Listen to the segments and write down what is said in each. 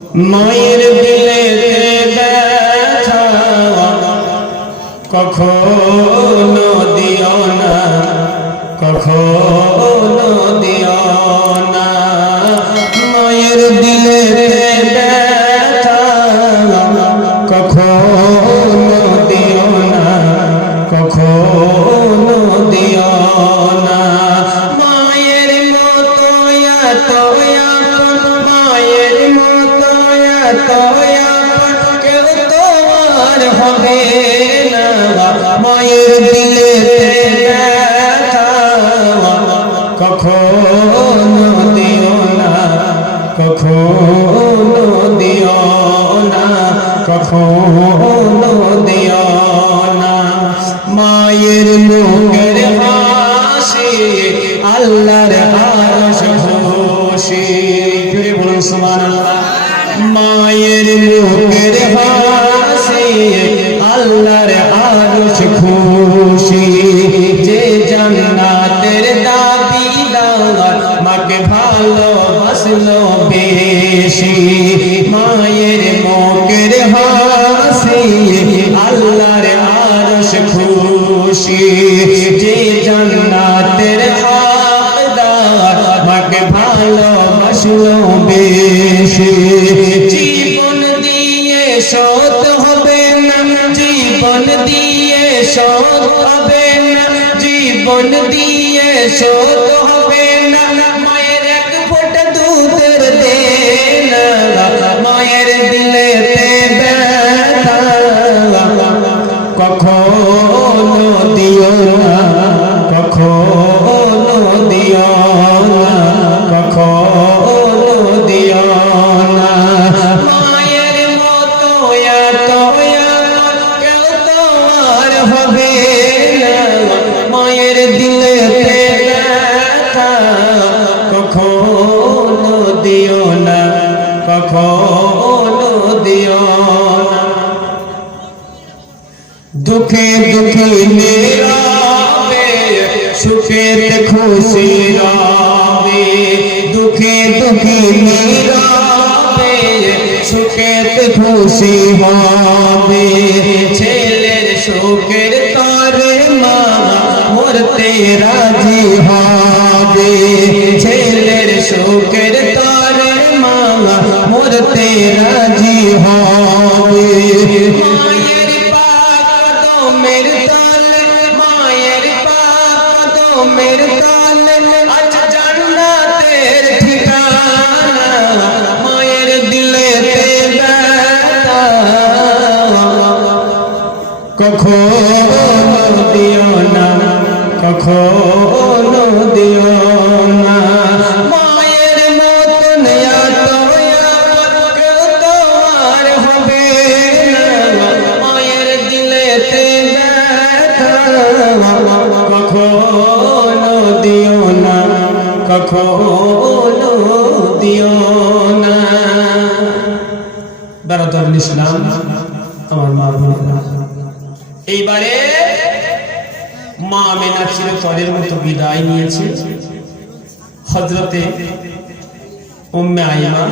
মায়ের দিলেতে ব্যথা কখনো দিও না, কখনো দিও না। মায়ের দিলেতে ব্যথা কখনো দিও না, কখনো দিও না। মায়ের মতো এত আপন, মায়ের মতো এত আপন কেউ তো আর হবে না। মায়ের দিলেতে ব্যথা কখনো দিও না, কখনো দিও না, কখনো দিও না। মায়ের মুখের হাসি আল্লাহর আরশ খুশি, জোরে বলুন সুবহানাল্লাহ। মায়ের মুখের হাসি আল্লাহর আরশ খুশি। যে জান্নাতের দাবিদার মাকে ভালোবাসলো বেশি। মায়ের মুখের হাসি আল্লাহর আরশ খুশি। যে জান্নাতের হকদার মাকে ভালোবাসলো বেশি। জীবন দিয়ে শোধ হবে না, জীবন দিয়ে শোধ হবে না, জীবন দিয়ে শোধ হবে না। মায়ের এক ফোঁটা দুধের দেনা, মায়ের দিলেতে ব্যথা কখনো দিও না, কখনো দিও না, কখনো দিও না। মায়ের মতো এত আপন কেউ তো আর হবে না। মায়ের দিলেতে ব্যথা কখনো দিও না, কখনো দিও না। দুঃখে দুঃখে নীরবে সুখেতে খুশি রবে। দুঃখে দুঃখে নীরবে সুখেতে খুশি হবে। ছেলের সুখের তরে মা মরতে রাজি হবে। ছেলের সুখের তরে মা মরতে রাজি হবে। মায়ের পাক কদমের তলে, মায়ের পাক কদমের তলে আজ জান্নাতের ঠিকানা। মায়ের দিলেতে ব্যথা কখনো দিও না, কখনো দিও না। মায়ের মতন এত আপন কেউ তো আর হবে না। মায়ের দিলেতে ব্যথা কখনো দিও না, কখনো দিও না। বেরাদুল ইসলাম আমার মা বোনেরা, এইবারে মা আমেনা চিরতরের মতো বিদায় নিয়েছে। হযরতে উম্মে আইমা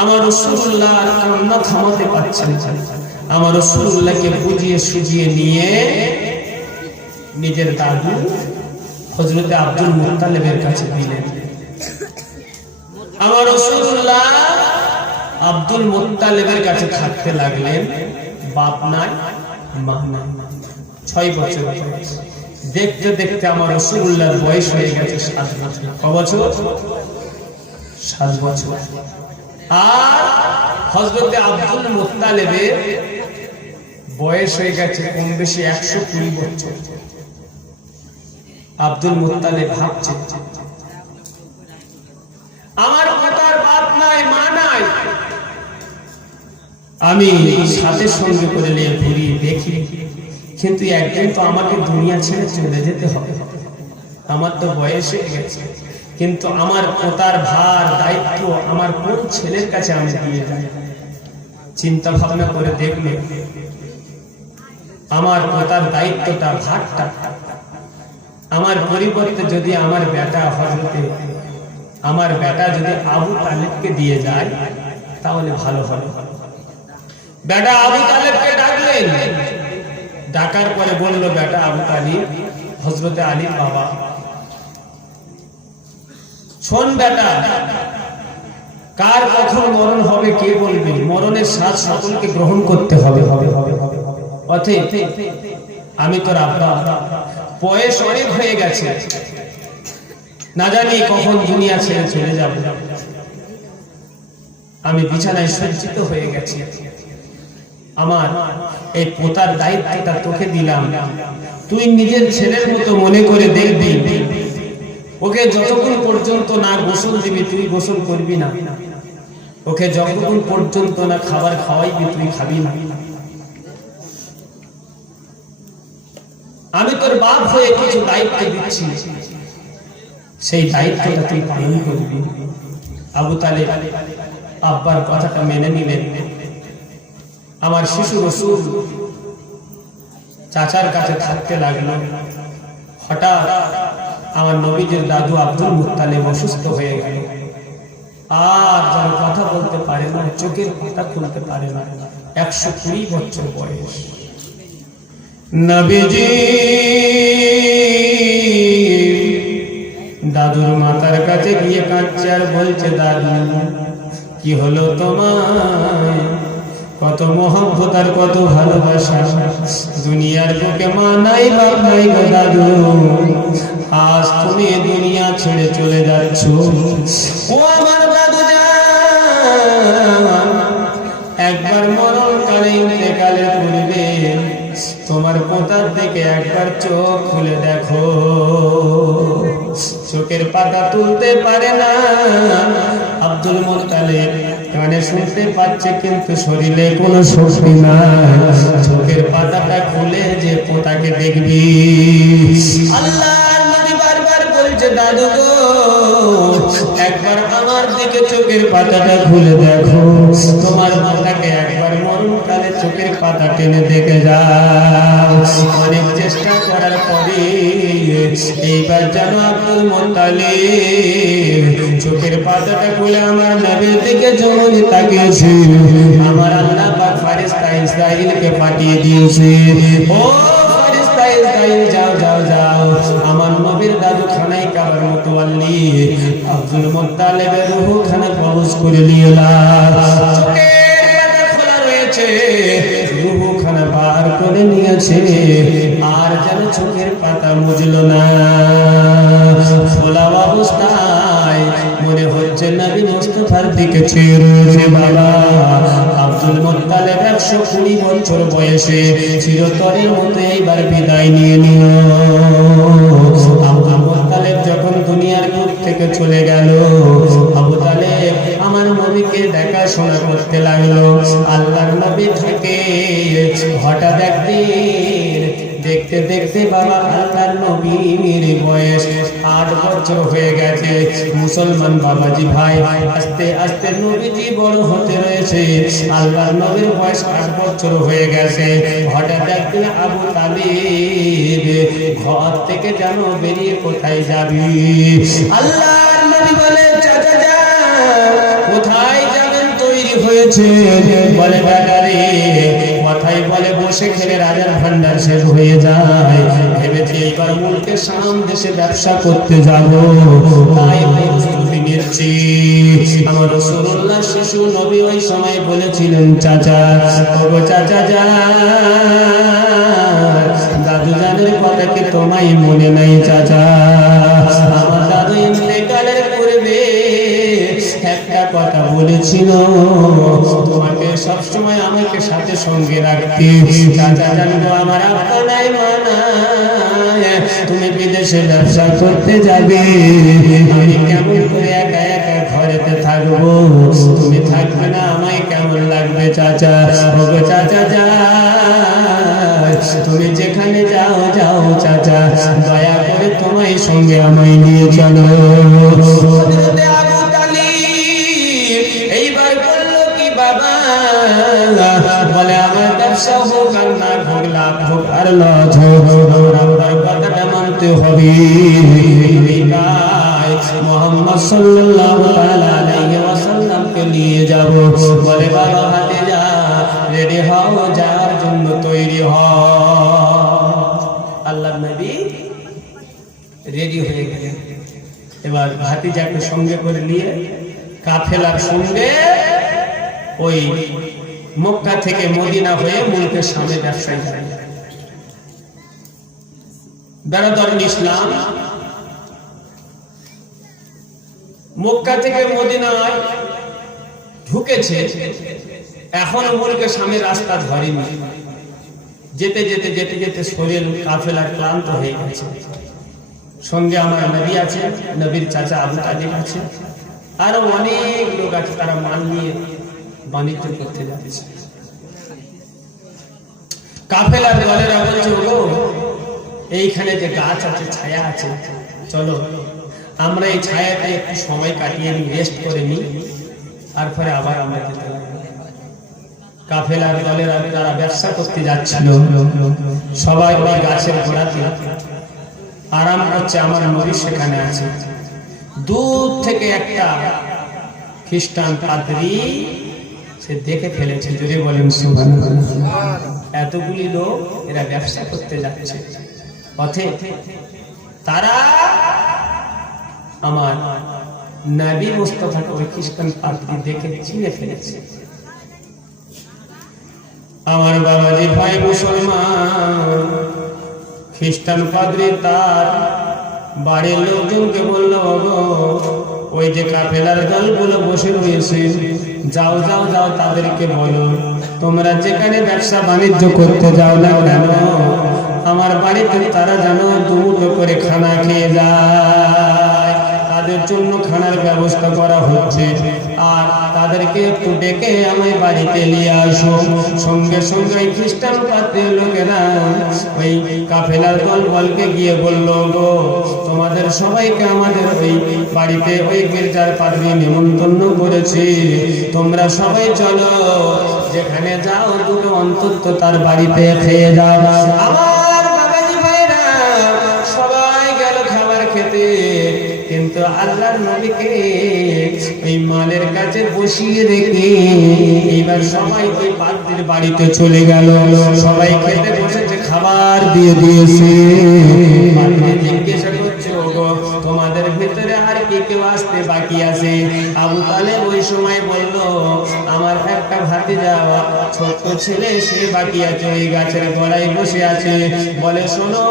আমার রাসূলুল্লাহ কান্না থামাতে পারছেন না। আমার রাসূলুল্লাহকে বুঝিয়ে সুজিয়ে নিয়ে নিজের দাদু হযরতে আব্দুল মুত্তালিবের কাছে দিলেন। আমার রাসূলুল্লাহ আব্দুল মুত্তালিবের কাছে থাকতে লাগলেন। বাপ নাই, মা নাই, 6 বছর বয়স। দেখতে দেখতে আমার রাসূলুল্লাহর বয়স হয়ে গেছে 7 বছর। কত বছর? 7 বছর। আর হযরতে আব্দুল মুত্তালিবের বয়স হয়ে গেছে কম বেশি 120 বছর। আব্দুল মুত্তালিব ভাবছে আমার পিতার বাপ নাই, মা নাই, আমি সাথে সঙ্গে করে নিয়ে ঘুরি দেখি, কিন্তু একদিন তো আমাকে দুনিয়া ছেড়ে চলে যেতে হবে। আমার তো বয়স হয়ে গেছে, কিন্তু আমার পিতার ভার দায়িত্ব আমার কোন ছেলের কাছে আমি দিয়ে যাই? চিন্তা ভাবনা করে দেখলে আমার পিতার দায়িত্বটা, ভারটা আমার পরিবর্তে যদি আমার বেটা হযরতে আমার বেটা যদি আবু তালিবকে দিয়ে যায় তাহলে ভালো হবে। বেটা আবু তালেবকে ডাকলেন, ডাকার পরে বলল, বেটা আবু তালিব, হযরতে আলীর বাবা, শোন বেটা, কার কখন মরণ হবে কে বলবে? মরণের স্বাদ সকলকে গ্রহণ করতে হবে। অতএব আমি তোর আব্বা, বয়স অনেক হয়ে গেছে, না জানি কখন দুনিয়া ছেড়ে চলে যাব। আমি বিছানায় সজ্জিত হয়ে গেছি। আমার এই পোতার দায়িত্বটা তোকে দিলাম, তুই নিজের ছেলের মতো মনে করে দেখবি। ওকে যতক্ষণ পর্যন্ত না গোসল দিবি তুই গোসল করবি না, ওকে যতক্ষণ পর্যন্ত না খাবার খাওয়াইবি তুই খাবি না। আমি তোর বাপ হয়ে কিছু দায়িত্ব দিচ্ছি, সেই দায়িত্বটা তুই পালন করবি। আবু তালেব আব্বার কথাটা মেনে নিলেন। আমার শিশু রাসূল চাচার কাছে থাকতে লাগলো। হঠাৎ আমার নবীজির দাদু আব্দুল মুত্তালিব অসুস্থ হয়ে গেল। আর যেন কথা বলতে পারে না, চোখের পাতা খুলতে পারে না। 120 বছর বয়স। নবীজি দাদুর মাথার কাছে গিয়ে কাঁদছে আর বলছে, দাদু কি হলো তোমার? কত মহব্বত আর কত ভালোবাসা, দুনিয়ার বুকে মা নাই বাপ নাই গো দাদু, আজ তুমি দুনিয়া ছেড়ে চলে যাচ্ছ। ও আমার দাদু জান, একবার মরণকালে ইন্তেকালে পূর্বে তোমার পোতার দিকে একবার চোখ খুলে দেখো। চোখের পাতা তুলতে পারে না। আব্দুল মুত্তালিব কানে শুনতে পাচ্ছে কিন্তু শরীরে কোনো শক্তি নাই। চোখের পাতাটা খুলে যে পোতাকে দেখবি। আল্লাহর নবী বারবার বলছে, দাদু গো একবার আমার দিকে চোখের পাতাটা খুলে দেখো, তোমার পোতাকে একবার মরণকালে চোখের পাতা টেনে দেখে যাও। অনেক চেষ্টা করার পরে এইবার যেন আব্দুল মুত্তালিব চোখের পাতাটা খুলে আমার নবীর দিকে যখন তাকিয়েছে, আমার আল্লাহ পাক ফেরেশতা ইসরাঈলকে পাঠিয়ে দিয়েছে। ও ফেরেশতা ইসরাঈল, যাও যাও যাও, আমার নবীর দাদু খানায় কাবার মতো আল্লি আব্দুল মুত্তালিবের রূহখানা কবজ করে নিয়ে চোখের পাতা খোলা রয়েছে, রূহখানা বার করে নিয়েছে। আর যেন চোখের পাতা মুজল না, খোলা অবস্থায় মনে হচ্ছে নবী মুস্তাফার দিকে চেয়ে রয়েছে। বাবা আব্দুল মুত্তালিব 120 বছর বয়সে চিরতরের মতো এইবার বিদায় নিয়ে নিল। আব্দুল মুত্তালিব যখন দুনিয়ার বুক থেকে চলে গেল, আবু তালেব আমার নবীকে দেখাশোনা করতে লাগলো। আল্লাহর নবী থেকে হঠাৎ একদিন দেখতে দেখতে বাবা আল্লাহর নবীর বয়স 8 বছর হয়ে গেছে। মুসলমান বাবাজি ভাই, আস্তে আস্তে নবীজি বড় হতে রয়েছে। আল্লাহর নবীর বয়স 8 বছর হয়ে গেছে। হঠাৎ একদিন আবু তালিব ঘর থেকে যেন বেরিয়ে কোথায় যাবি? আল্লাহর নবী বলে, চাচা যান, কোথায় যাবেন? তৈরি হয়েছে? বলে, বেটারে কথাই বলে বসে খেলে রাজার ভান্ডার শেষ হয়ে যায়। ভেবেছি এইবার মুলকের শাম দেশে ব্যবসা করতে যাব, তাই প্রস্তুতি নিচ্ছি। আমার রাসূলুল্লাহ শিশু নবী ওই সময় বলেছিলেন, চাচা ওগো চাচা যান, দাদু জানের কথা কি তোমায় মনে নাই চাচা? আমার দাদু ইন্তেকালের পূর্বে একটা কথা বলেছিল, তোমাকে সবসময় আমাকে সাথে সঙ্গে রাখতে। চাচা জানবো আমার আব্বা নাই মা নাই, তুমি বিদেশে ব্যবসা করতে যাবে, আমি কেমন করে একা একা ঘরেতে থাকবো? তুমি থাকবে না, আমায় কেমন লাগবে চাচা? ওগো চাচা যা, তুমি যেখানে যাও যাও চাচা, দয়া করে তোমায় সঙ্গে আমায় নিয়ে চলো। এইবার বললো কি বাবা? বলে আমার ব্যবসা হোক আর না হোক, লাভ হোক আর লস হোক, আমার কথাটা মানতে হবে। মুহাম্মদ সাল্লাল্লাহু আলাইহি ওয়াসাল্লামকে নিয়ে যাব। বলে বাবা ভাতিজা রেডি হও, যাওয়ার জন্য তৈরি হও। আল্লাহর নবী রেডি হয়ে গেলেন। এবার ভাতিজাকে সঙ্গে করে নিয়ে কাফেলার সঙ্গে ওই মক্কা থেকে মদিনা হয়ে মুলকের সামনে ব্যবসায়ী যায়। বেরাদরুল ইসলাম, মক্কা থেকে মদিনায় ঢুকেছে, এখন মুলকের সামনে রাস্তা ধরেনি। যেতে যেতে যেতে যেতে শরীর কাফেলার ক্লান্ত হয়ে গেছে। সঙ্গে আমার নবী আছে, নবীর চাচা আবু তালিব আছে, আরো অনেক লোক আছে, তারা মাল নিয়ে বাণিজ্য করতে যাচ্ছে। কাফেলার দলেরা বলছে, ও এইখানে যে গাছ আছে, ছায়া আছে, চলো আমরা এই ছায়াতে একটু সময় কাটিয়ে নিই, রেস্ট করে নিই, তারপরে আবার আমরা যেতে লাগবো। কাফেলার দলেরা তারা ব্যবসা করতে যাচ্ছিল, সবাই ওই গাছের গোড়াতে আরাম করছে। আমার নবী সেখানে আছে। দূর থেকে একটা খ্রিস্টান পাদ্রী সে দেখে ফেলেছে, জোরে বলেন সুবহানাল্লাহ। এতগুলি লোক এরা ব্যবসা করতে যাচ্ছে পথে, তারা আমার নবী মুস্তাফাকে ওই খ্রিস্টান পাদ্রী দেখে চিনে ফেলেছে। আমার বাবাজি ভাই মুসলমান, খ্রিস্টান পাদ্রী তার বাড়ির লোকজনকে বলল, ওই যে কাফেলার দলগুলো বসে রয়েছে, যাও যাও যাও, তাদেরকে বলো তোমরা যেখানে ব্যবসা বাণিজ্য করতে যাও না কেন, আমার বাড়িতে তারা যেন দুটো করে খানা খেয়ে যায়। তাদের জন্য খানার ব্যবস্থা করা হচ্ছে, আর তাদেরকে একটু ডেকে আমার বাড়িতে নিয়ে আসো। সঙ্গে সঙ্গে খ্রিস্টান পাদ্রীর লোকেরা ওই কাফেলার দলকে গিয়ে বলল, গো তোমাদের সবাইকে আমাদের ওই বাড়িতে ওই গির্জার পাদ্রী নিমন্ত্রণ করেছে, তোমরা সবাই চলো, যেখানে যাও দুটো অন্তত তার বাড়িতে খেয়ে যাও। আমার বাবাজি ভাইরা সবাই গেল খাবার খেতে, কিন্তু আল্লাহর নবীকে এই মালের কাছে বসিয়ে রেখে এইবার সবাই ওই পাদ্রীর বাড়িতে চলে গেল। সবাই খেতে বসেছে, খাবার দিয়ে দিয়েছে। পাদ্রী জিজ্ঞাসা করছে, ওগো তোমাদের ভিতরে আর কে কেউ আসতে বাকি আছে? আবু তালেব ওই সময় বলল, আমার একটা ভাতিজা ছোট্ট ছেলে, সে বাকি আছে, ওই গাছের গোড়ায় বসে আছে। বলে, শোনো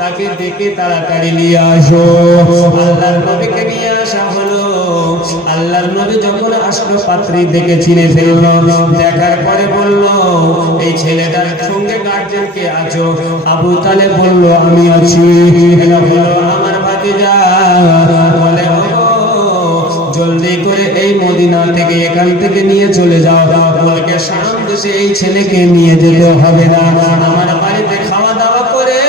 তাকে ডেকে তাড়াতাড়ি নিয়ে আসো। আল্লাহর নবীকে নিয়ে আসা হলো। আল্লাহর নবী যখন আসলো, পাত্রী দেখে চিনে ফেলল। দেখার পরে বলল, এই ছেলেটার সঙ্গে গার্জেন কে আছো? আবু তালেব বলল, আমি আছি। এটা হলো আমার ভাতিজা। বলে, জলদি করে এই মদিনা থেকে এখান থেকে নিয়ে চলে যাও, বলকে শাম দেশে এই ছেলেকে নিয়ে যেতে হবে না। আমার বাড়িতে খাওয়া দাওয়া করে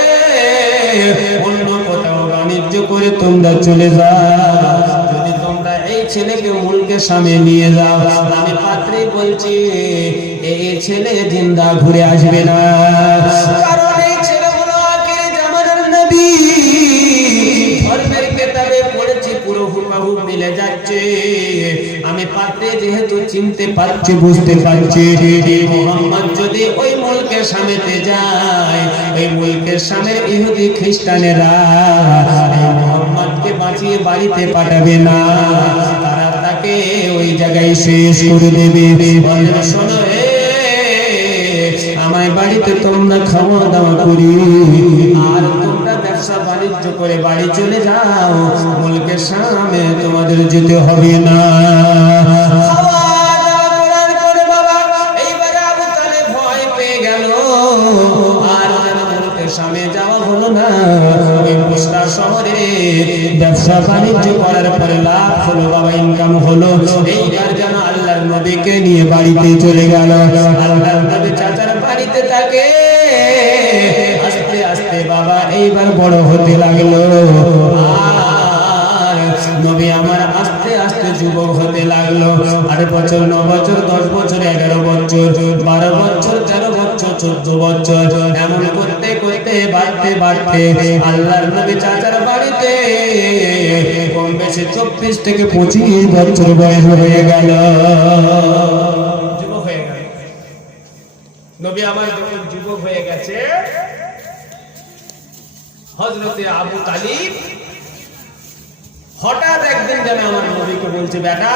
অন্য কোথাও বাণিজ্য করে তোমরা চলে যাও। যদি তোমরা এই ছেলেকে মুলকের সামনে নিয়ে যাও, আমি পাত্রী বলছি এই ছেলে জিন্দা ঘুরে আসবে না। কারণ এই ছেলে হলো আখির জামানার নবী, ধর্মের কেতাবে পড়েছি, পুরো হুবহু মিলে যাচ্ছে। আমি পাত্রে যেহেতু চিনতে পারছি, বুঝতে পারছি, মুহাম্মদ যদি ওই মুলকের সামনে যায়, ওই মুলকের সামনে ইহুদি খ্রিস্টানেরা এই মুহাম্মদকে বাঁচিয়ে বাড়িতে পাঠাবে না, তারা তাকে ওই জায়গায় শেষ করে দেবে। শোনো, আমার বাড়িতে তোমরা খাওয়া দাওয়া করি, আর তোমরা ব্যবসা বাণিজ্য করে বাড়ি চলে যাও, মুলকের সামনে তোমাদের যেতে হবে না। সামনে যাওয়া হলো না। ওই বুসরা শহরে ব্যবসা বাণিজ্য করার পরে লাভ হলো, বাবা ইনকাম হলো। এইবার যেন আল্লাহর নবীকে নিয়ে বাড়িতে চলে গেল। আল্লাহর নবী চাচার বাড়িতে থাকে। আস্তে আস্তে বাবা এইবার বড় হতে লাগলো, আর নবী আমার আস্তে আস্তে যুবক হতে লাগলো। 8 বছর, 9 বছর, 10 বছর, 11 বছর, 12 বছর, 13 বছর, 14 বছর, এমন করতে করতে বাড়তে বাড়তে আল্লাহর নবী চাচার বাড়িতে কম বেশি গেছে, 24 থেকে 25 বছর বয়স হয়ে গেল, যুবক হয়ে গেল। নবী আমার যখন যুবক হয়ে গেছে, হযরতে আবু তালিব হঠাৎ একদিন যেন আমার নবীকে বলছে, বেটা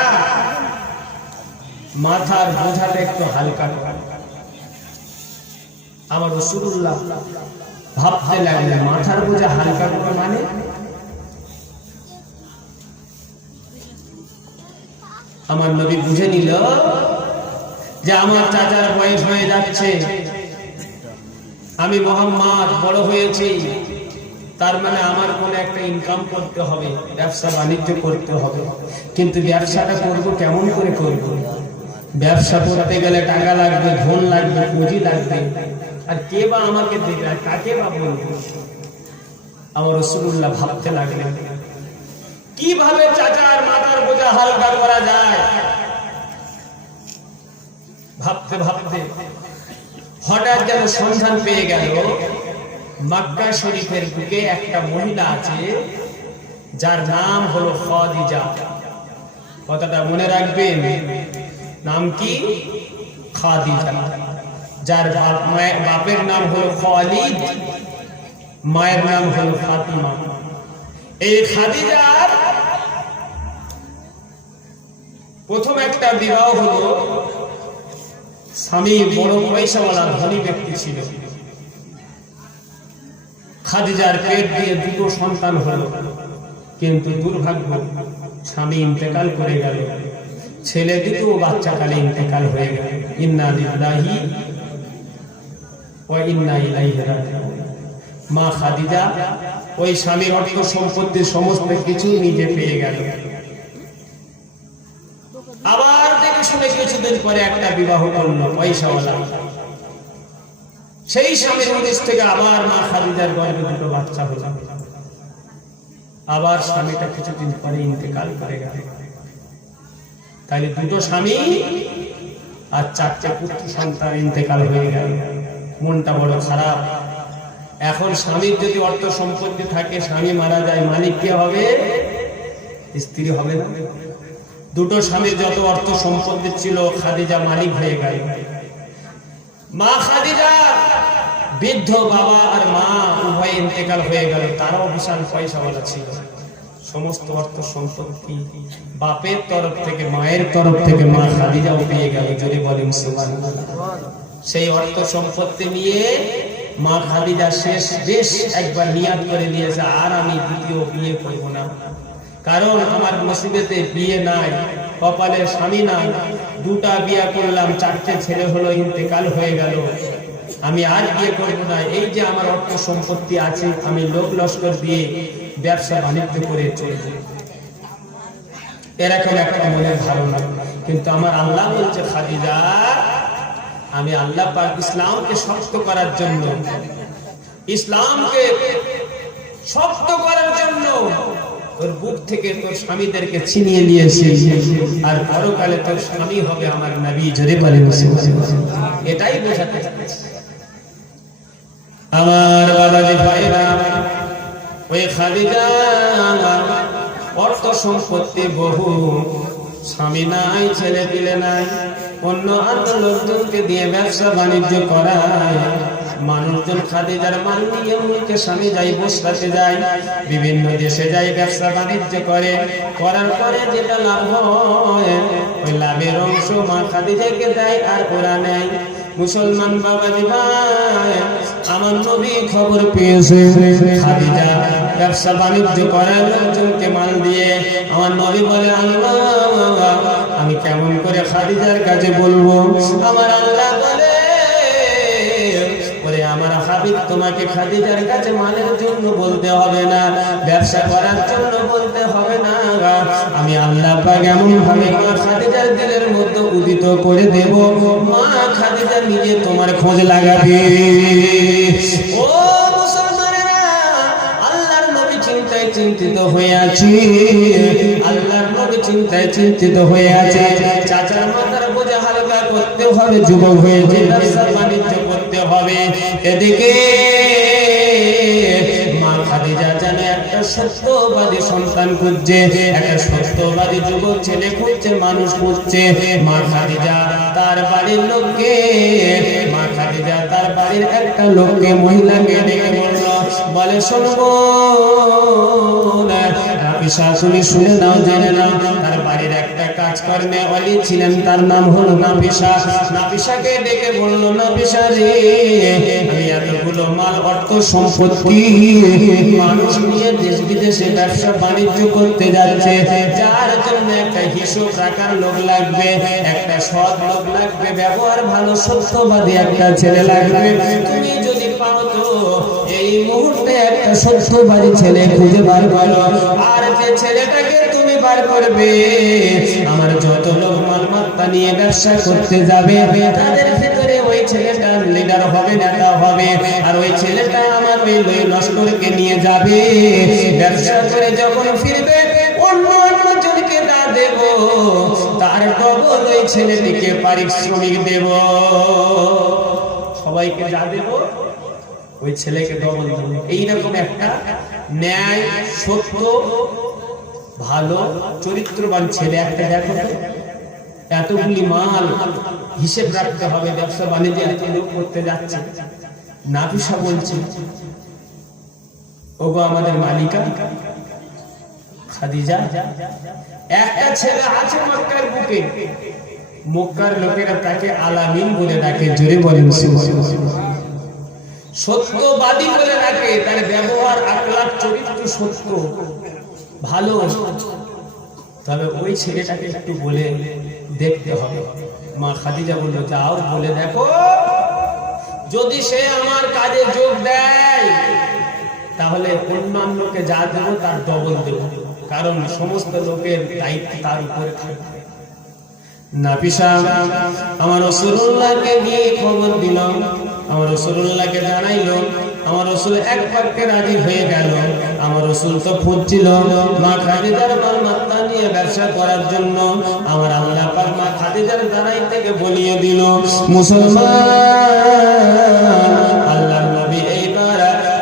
মাথার বোঝাটা একটু হালকা কর। আমার রাসূলুল্লাহ ভাবতে লাগলেন, মাথার বোঝা হালকা করা মানে? আমার নবী বুঝে নিল যে আমার চাচার বয়স হয়ে যাচ্ছে, আমি মুহাম্মদ বড় হয়েছি, তার মানে আমার কোন একটা ইনকাম করতে হবে, ব্যবসা বাণিজ্য করতে হবে। কিন্তু ব্যবসাটা করব কেমন করে করব? ব্যবসা করতে গেলে টাকা লাগবে, ধন লাগবে, পুঁজি লাগবে, আর কে বা আমাকে দেবে, আর কাকে বা বলবো? আমার রাসূলুল্লাহ ভাবতে লাগলেন কিভাবে চাচার মাথার বোঝা হালকা করা যায়। ভাবতে ভাবতে হঠাৎ যেন সন্ধান পেয়ে গেল, মক্কা শরীফের বুকে একটা মহিলা আছে যার নাম হলো খাদিজা। কথাটা মনে রাখবেন, নাম কি? খাদিজা। যার বাপের নাম হলো খালিদ, মায়ের নাম হলো ফাতিমা। এই খাদিজার প্রথম একটা বিবাহ হলো, স্বামী বড় পয়সাওয়ালা ধনী ব্যক্তি ছিল। খাদিজার পেট দিয়ে 2 সন্তান হলো, কিন্তু দুর্ভাগ্য স্বামী ইন্তেকাল করে গেল, ছেলে 2 বাচ্চাকালে ইন্তেকাল হয়ে গেল। ইন্না লিল্লাহি ওয়া ইন্না ইলাইহি রাজিউন। মা খাদিজা ওই স্বামীর অর্থ সম্পত্তি সমস্ত কিছু নিজে পেয়ে গেল। আবার দেখে শুনে কিছুদিন পরে একটা বিবাহ করলো পয়সাওয়ালা। সেই স্বামীর উদ্দেশ্য থেকে আবার মা খাদিজার গর্ভে 2 বাচ্চা হলো। আবার স্বামীটা কিছুদিন পরে ইন্তেকাল করে গেল। তাহলে 2 স্বামী আর 4টে পুত্র সন্তান ইন্তেকাল হয়ে গেল। মনটা বড় খারাপ। এখন স্বামীর যদি অর্থ সম্পত্তি থাকে, স্বামী মারা যায়, মালিক কে হবে? স্ত্রী হবে না? 2 স্বামীর যত অর্থ সম্পত্তি ছিল, খাদিজা মালিক হয়ে গেল। মা খাদিজা বৃদ্ধ বাবা আর মা উভয় ইন্তেকাল হয়ে গেল। তারাও বিশাল পয়সাওয়ালা ছিল, সমস্ত অর্থ সম্পত্তি বাপের তরফ থেকে, মায়ের তরফ থেকে মা খাদিজাও পেয়ে গেল। যদি বলেন সুবহানাল্লাহ। সেই অর্থ সম্পত্তি নিয়ে মা খাদিজা বেশ একবার নিয়াত করে নিয়েছে, আর আমি দ্বিতীয় বিয়ে করব না, কারণ আমার নসিবেতে বিয়ে নাই, কপালে স্বামী নাই। 2টা বিয়ে করলাম, 4টে ছেলে হলো, ইন্তেকাল হয়ে গেল, আমি আর বিয়ে করব না। এই যে আমার অর্থ সম্পত্তি আছে, আমি লোক লস্কর দিয়ে ব্যবসা বাণিজ্য করে চলব, এরকম একটা মনের ধারণা। কিন্তু আমার আল্লাহ বলছে, খাদিজা আমি আল্লাহ পাক ইসলামকে শক্ত করার জন্য, ইসলামকে শক্ত করার জন্য তোর বুক থেকে তোর স্বামীদেরকে ছিনিয়ে নিয়েছি, আর পরকালে তোর স্বামী হবে আমার নবী। জোরে বলেন সুবহানাল্লাহ। এটাই বোঝাতে চাচ্ছি আমার বাবাজি ভাইরা। ওই খাদিজা অর্থ সম্পত্তি বহু, স্বামী নাই, ছেলে পিলে নাই, অন্য লোকজনকে দিয়ে ব্যবসা বাণিজ্য করায়। মানুষজন খাদিজার মাল নিয়ে মুখে স্বামী যাই, বসরাতে যায়, বিভিন্ন দেশে যায়, ব্যবসা বাণিজ্য করে। করার পরে যেটা লাভ হয়, ওই লাভের অংশ মা খাদিজাকে দেয়, আর ওরা নেয়। মুসলমান বাবাজি ভাই, আমার নবী খবর পেয়েছে খাদিজা ব্যবসা বাণিজ্য করার লোকজনকে মাল দিয়ে। আমার নবী বলে, আল্লাহ আমি কেমন করে খাদিজার কাছে বলবো? আমার আল্লাহ বলে, আমার হাবিব তোমাকে খাদিজার কাছে মালের জন্য বলতে হবে না, ব্যবসা করার জন্য বলতে হবে না। আমি আল্লাহ পাক এমন ভাবে মা খাদিজার দিলের মধ্যে উদিত করে দেব, মা খাদিজা নিজে তোমার খোঁজ লাগাবে। ও মুসলমানেরা, আল্লাহর নবী চিন্তায় চিন্তিত হয়ে আছে, আল্লাহর নবী চিন্তায় চিন্তিত হয়ে আছে। চাচার মাথার বোঝা হালকা করতে হবে, যুবক হয়েছে, ব্যবসা বাণিজ্য করতে হবে। এদিকে মা খাদিজা যেন একটা সত্যবাদী সন্তান খুঁজছে, একটা সত্যবাদী যুবক ছেলে খুঁজছে, মানুষ খুঁজছে। মা খাদিজা তার বাড়ির লোককে, মা খাদিজা তার বাড়ির একটা লোককে, মহিলাকে ডেকে বলল, বলে শোনো নাফিসা, তুমি শুনে নাও, জেনে নাও, তার বাড়ির একটা কাজকর্মে অলি ছিলেন, তার নাম হলো নাফিসা। নাফিসাকে ডেকে বলল, নাফিসা রে, আমি এতগুলো মাল অর্থ সম্পত্তি মানুষ নিয়ে দেশ বিদেশে ব্যবসা বাণিজ্য করতে যাচ্ছে, যার জন্য একটা হিসাব রাখার লোক লাগবে, একটা সৎ লোক লাগবে, ব্যবহার ভালো সত্যবাদী একটা ছেলে লাগবে। তুমি যদি পাও তো এই মুহূর্তে একটা সত্যবাদী ছেলে খুঁজে বার করো। আর যে ছেলেটাকে তুমি বার করবে, আমার যত লোক মালমাত্তা নিয়ে ব্যবসা করতে যাবে, তাদের ভিতরে ওই ছেলেটা লিডার হবে, নেতা হবে। আর ওই ছেলেটা আমার ওই লস্করকে নিয়ে যাবে, ব্যবসা করে যখন ফিরবে, অন্য জনকে না দেব, তার ডবল ওই ছেলেটিকে পারিশ্রমিক দেব। সবাইকে যা দেব, ওই ছেলেকে ডবল দেব। এইরকম একটা ন্যায়, সত্য, ভালো চরিত্রবান ছেলে একটা দেখো। এতগুলি মাল হিসেব রাখতে হবে, ব্যবসা বাণিজ্য এত লোক করতে যাচ্ছে। নাফিসা বলছে, ওগো আমাদের মালিকা খাদিজা, একটা ছেলে আছে মক্কার বুকে, মক্কার লোকেরা তাকে আলামিন বলে ডাকে, জোরে বলেন সুবহানাল্লাহ। সত্যবাদী বলে ডাকে, তার ব্যবহার, আখলাক, চরিত্র সত্য, ভালো। তবে ওই ছেলেটাকে একটু বলে দেখতে হবে। মা খাদিজা বলল, যাও বলে দেখো, যদি সে আমার কাজে যোগ দেয়, তাহলে অন্যান্যকে যা দেবো তার ডবল দেব, কারণ সমস্ত লোকের দায়িত্ব তার উপরে থাকবে। নাফিসা আমার রাসূলুল্লাহকে গিয়ে খবর দিল, আমার রাসূলুল্লাহকে জানাইলো। আমার রাসূল এক বাক্যে রাজি হয়ে গেল। আমার রাসূল তো খুঁজছিল মা খাদিজার মালমাত্তা নিয়ে ব্যবসা করার জন্য। আমার আল্লাহ পাক মা খাদিজার দ্বারাই থেকে বলিয়ে দিল, মুসলমান আল্লাহর নবী এইবার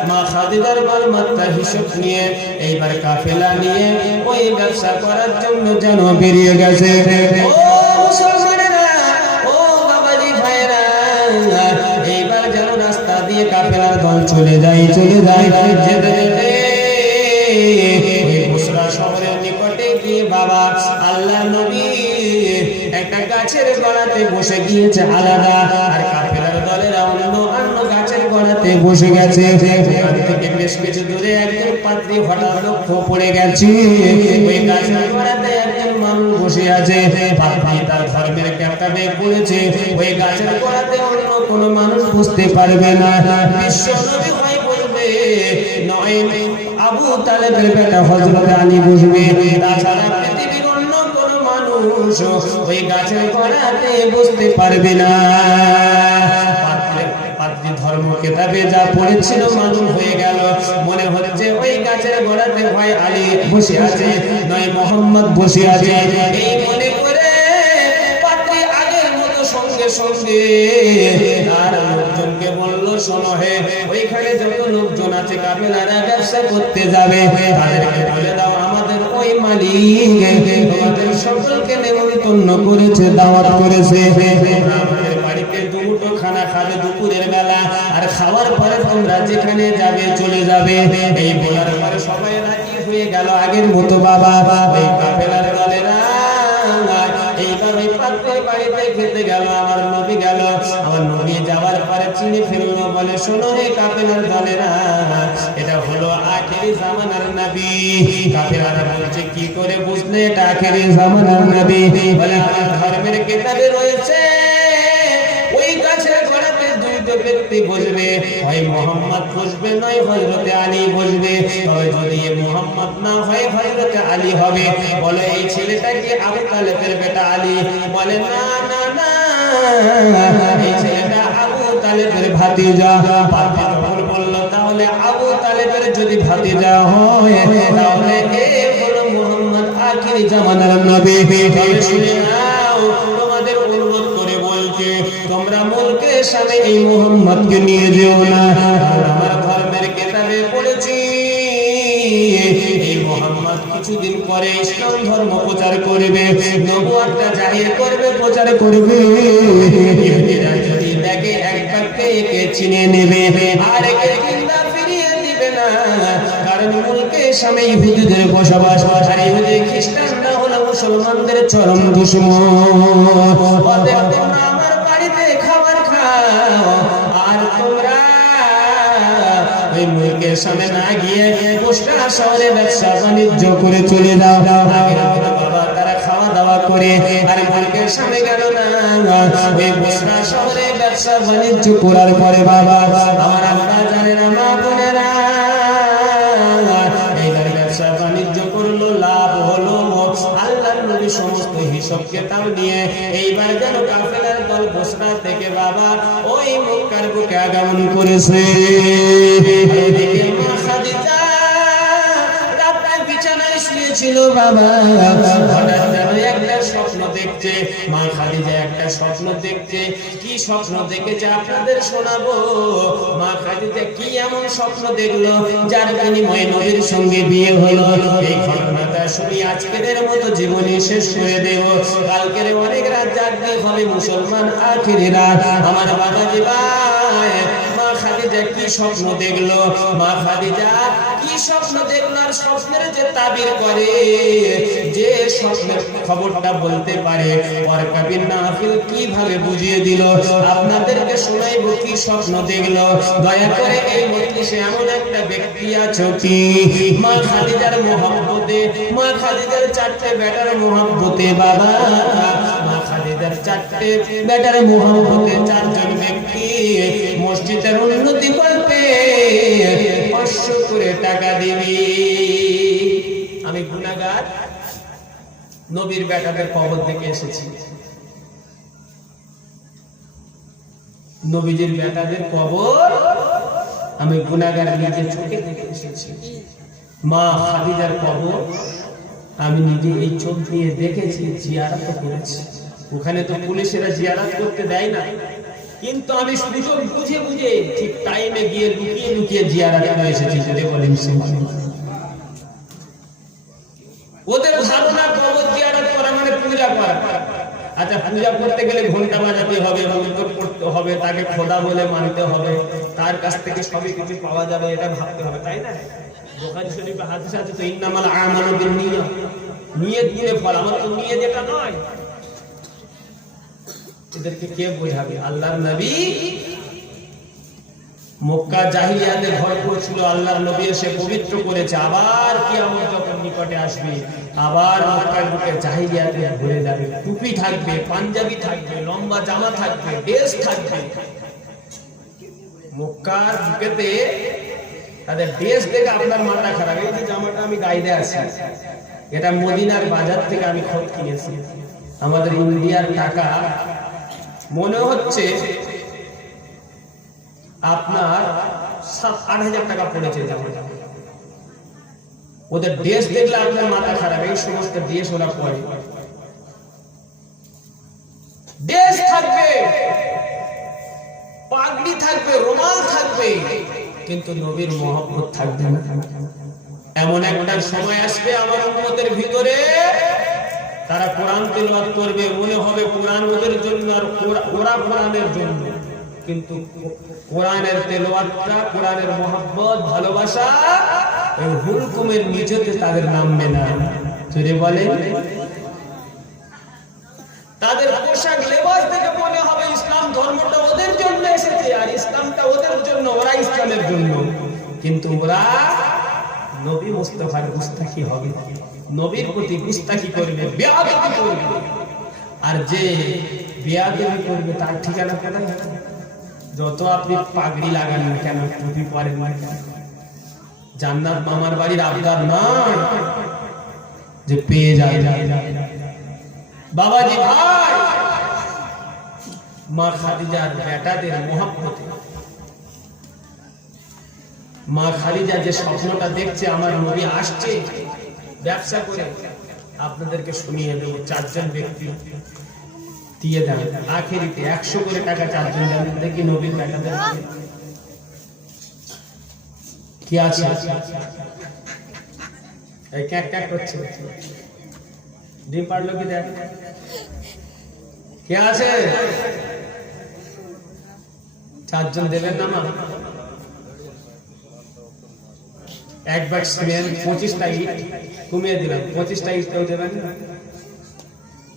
মা খাদিজার মালমাত্তা হিসাব নিয়ে, এইবার কাফেলা নিয়ে ওই ব্যবসা করার জন্য যেন বেরিয়ে গেছে। ও মুসলমানেরা, ও বাবাজি ভাইরা, এইবার যেন রাস্তা দিয়ে কাফেলার দল চলে যায়, চলে যায়। যেতে যেতে ওই বুসরা শহরের নিকটে গিয়ে বাবা আল্লাহ নবী একটা গাছের গোড়াতে বসে গিয়েছে আলাদা, আর কাফেলার দলেরা অন্য গাছের গোড়াতে বসে গেছে। ওখান থেকে বেশ কিছু দূরে একজন পাত্রী হঠাৎ লক্ষ্য পড়ে গেছে, ওই গাছের গোড়াতে একজন মানুষ বসে আছে। পাত্রী তার ধর্মের ক্যাপ্টাবে পড়েছে, ওই গাছের গোড়াতে অন্য কোনো মানুষ বুঝতে পারবে না। বিশ্ব নবী হয় বলবে, নয় আবু তালেবের বেটা হযরত আলী বুঝবে, তাছাড়া পৃথিবীর অন্য কোনো মানুষ ওই গাছের গোড়াতে বুঝতে পারবে না। পাত্রী ধর্ম কেতাবে যা পড়েছিল মালুম হয়ে গেল। মনে হচ্ছে ওই গাছের গোড়াতে হয় আলী বসে আছে, নয় মোহাম্মদ বসে আছে। এই মনে করে পাত্রী আগের মতো সঙ্গে সঙ্গে তার লোকজনকে বলল, শোনো হে, ওইখানে যত লোকজন আছে কাফেলারা ব্যবসা করতে যাবে, তাদেরকে বলে দাও আমাদের ওই মালিক তোমাদের সকলকে নেমন্তন্ন করেছে, দাওয়াত করেছে। আমাদের বাড়িতে দুটো খানা খাবে দুপুরের বেলা, আর খাওয়ার পরে তোমরা যেখানে যাবে চলে যাবে। এই বলার পরে সবাই রাজি হয়ে গেল আগের মতো। বাবা এই কাফেলার দলেরা এইবার ওই পাত্রের বাড়িতে খেতে গেল। আমার নবী গেল, আমার নবী যাওয়ার পরে চিনে ফেললো, বলে শোনো রে কাফেলার দলেরা, এটা হলো আখেরি জামানার নবী। কাফেলারা বলছে, কি করে বুঝলে এটা আখেরি জামানার নবী? বলে আমার ধর্মের কিতাবে রয়েছে ওই গাছের গোড়াতে দুইটা ব্যক্তি বসবে, হয় মোহাম্মদ বসবে, নয় হযরতে আলী বসবে। তবে যদি মোহাম্মদ না হয় হযরতে আলী হবে। বলে এই ছেলেটা কি আবু তালেবের বেটা আলী? বলে না না না, এই ছেলেটা আবু তালেবের ভাতিজা। পাত্রী তখন বলল, তাহলে আবু তালেবের যদি ভাতিজা হয়, তাহলে এ হলো মুহাম্মদ আখিরি জামানার নবী। তবে শুনে নাও, তোমাদের অনুরোধ করে বলছে, তোমরা মুলকের সামনে এই মুহাম্মদকে নিয়ে যেও না। আমার ধর্মের কিতাবে পড়েছি করে, ইসলাম ধর্ম প্রচার করবে, নবুয়তটা জাহির করবে, প্রচার করবে। ইহুদিরা যদি দেখে এক বাক্যে একে চিনে নেবে আর একে জিন্দা ফিরিয়ে দিবে না, কারণ মুলকে সামনে ইহুদিদের বসবাস, আর ইহুদি খ্রিস্টানরা হলো মুসলমানদের চরম দুশমন। ওদের তোমরা আমার বাড়িতে খাবার খাও আর তোমরা ওই মুলকের সামনে না গিয়ে কুষ্টা শহরে ব্যবসা বাণিজ্য করে চলে যাও। বাবা তারা খাওয়া দাওয়া করে আর মুলকের সামনে গেল না, ওই কুষ্টা শহরে ব্যবসা বাণিজ্য করার পরে বাবা আমার আব্বা জানে না, মা বোনেরা এইবার ব্যবসা বাণিজ্য করলো, লাভ হলো, আল্লাহর নবী সমস্ত হিসাব কিতাব নিয়ে এইবার যেন কাফেলার দল বসরা থেকে বাবা ওই মক্কার বুকে আগমন করেছে। এদিকে মা খাদিজা রাতে বিছানায় শুয়েছিল বাবা, হঠাৎ যেন একটা স্বপ্ন দেখছে। মা খাদিজা একটা স্বপ্ন দেখছে। কি স্বপ্ন দেখেছে আপনাদের শোনাবো। মা খাদিজা কি এমন স্বপ্ন দেখলো যার বিনিময়ে নবীর সঙ্গে বিয়ে হলো। এই ঘটনাটা শুনি আজকের মতো জীবনী শেষ করে দেব, কালকের অনেক রাত জাগতে হবে মুসলমান আখিরি রাত। আমার বাবাজি ভাই, মা খাদিজা কি স্বপ্ন দেখলো, মা খাদিজা কি স্বপ্ন দেখলো, আর স্বপ্নের যে তাবির করে, যে স্বপ্নের খবরটা বলতে পারে, ওয়ারকা বিন নাফিল কিভাবে বুঝিয়ে দিল আপনাদেরকে শোনাইবো কি স্বপ্ন দেখলো। দয়া করে এই মজলিসে এমন একটা ব্যক্তি আছো কি মা খাদিজার মহব্বতে, মা খাদিজার চারটে বেটার মহব্বতে বাবা, মা খাদিজার চারটে বেটার মহব্বতে চারজন ব্যক্তি মসজিদের উন্নতি করতে 500 করে টাকা দিবি। আমি গুনাহগার, নবীর বেটাদের কবর দেখে এসেছি, নবীজির বেটাদের কবর আমি গুনাহগার নিজে চোখে দেখে এসেছি। মা খাদিজার কবর আমি নিজে এই চোখ দিয়ে দেখেছি, জিয়ারত করেছি। ওখানে তো পুলিশেরা জিয়ারত করতে দেয় না, কিন্তু আমি সুযোগ বুঝে বুঝে ঠিক টাইমে গিয়ে লুকিয়ে লুকিয়ে জিয়ারত করে এসেছি। যদি বলেন ওদের ধারণা কবর জিয়ারত করা মানে পূজা করা। আচ্ছা, পূজা করতে গেলে ঘন্টা বাজাতে হবে, মন্ত্র পড়তে হবে, তাকে খোদা বলে মানতে হবে, তার কাছ থেকে সবই কিছু পাওয়া যাবে, এটা ভাবতে হবে, তাই না? বুখারী শরীফে হাদিস আছে তো, ইন্নামাল আমালু বিন্নিয়াত, নিয়ত দিয়ে ফল। আমার তো নিয়ত এটা নয়। এদেরকে কে বোঝাবে? আল্লাহর নবী মক্কা জাহিলিয়াতে ভরপুর ছিল, আল্লাহর নবী এসে পবিত্র করেছে। আবার কিয়ামত যখন নিকটে আসবে, আবার মক্কার বুকে জাহিলিয়াতে ভরে যাবে। টুপি থাকবে, পাঞ্জাবি থাকবে, লম্বা জামা থাকবে, ড্রেস থাকবে। মক্কার বুকেতে তাদের ড্রেস দেখে আপনার মাথা খারাপ। এই যে জামাটা আমি গাইতে আছি, এটা মদিনার বাজার থেকে আমি খোঁজ কিনেছি। আমাদের ইন্ডিয়ার টাকা মনে হচ্ছে আপনার 7-8 হাজার টাকা পড়েছে জামাটা। ওদের ড্রেস দেখলে আপনার মাথা খারাপ। এই সমস্ত ড্রেস ওরা পরে, ড্রেস থাকবে, পাগড়ি থাকবে, রুমাল থাকবে, কিন্তু নবীর মহব্বত থাকবে না। এমন একটা সময় আসবে আমার উম্মতের ভিতরে, তারা কোরআন তেলাওয়াত করবে, মনে হবে কোরআন ওদের জন্য আর ওরা কোরআনের জন্য, কিন্তু কোরআনের তেলাওয়াতটা, কোরআনের মহব্বত, ভালোবাসা এই হুলকুমের নিচেতে তাদের নামবে না। যদি বলেন, তাদের পোশাক লেবাস থেকে মনে হবে ইসলাম ধর্মটা ওদের জন্য এসেছে, আর ইসলামটা ওদের জন্য, ওরা ইসলামের জন্য, কিন্তু ওরা নবী মুস্তাফার গুস্তাখি হবে, নবীর প্রতি গুস্তাখি করবে, বেয়াদবি করবে। আর যে বেয়াদবি করবে তার ঠিকানা কোথায়? যত আপনি পাগড়ি লাগান না কেন, টুপি পরেন না কেন, জান্নাত মামার বাড়ির আবদার নয় যে পেয়ে যায়। বাবাজি ভাই, মা খাদিজার বেটাদের মহব্বতে, মা খাদিজা যে স্বপ্নটা দেখছে, আমার নবী আসছে ব্যবসা করে, আপনাদেরকে শুনিয়ে দেব। 4 জন ব্যক্তি দিয়ে দেন আখেরিতে 100 করে টাকা, 4 জন দেন। দেখি নবীর বেটাদের কি আছে। এই ক্যাক ক্যাক করছে ডিম পারলো কি দেখ কে আছে চারজন দেবেন না মা একবার সিমেন্ট 25টা ইট কমিয়ে দিলাম 25টা ইট কেউ দেবেন না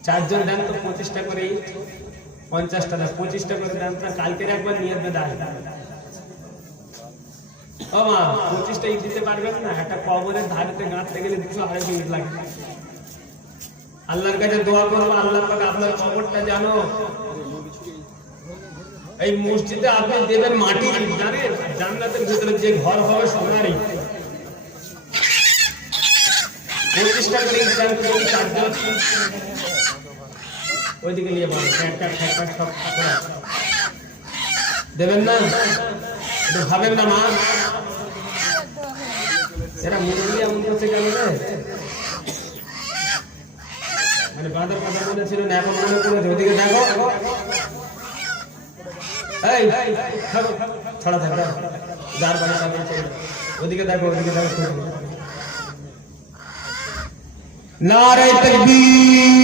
চারজন দেন তো 25টা করে ইট 50টা না 25টা করে দেন তো কালকের একবার নিয়ে দেন ও মা 25টা ইট দিতে পারবেন না একটা কবরের ধারেতে গাঁথতে গেলে 200-250 ইট লাগে আল্লাহর কাছে দোয়া করব আল্লাহ পাক আপনার কবরটা জানো এই মসজিদে আপনি দেবেন মাটি জানেন জান্নাতের ভিতরে যে ঘর হবে সোনারই 25টা করে ইট দেন তো চারজন ওইদিকে নিয়ে বলো একটা সব দেবেন না এটা ভাবেন না মা এরা মুরগি এমন করছে কেন রে মানে বাঁধার কথা বলেছিল না এখন মনে করেছে ওদিকে দেখো এই ছড়া থাকবে যার বাড়ি ওদিকে দেখো নারে তাকবীর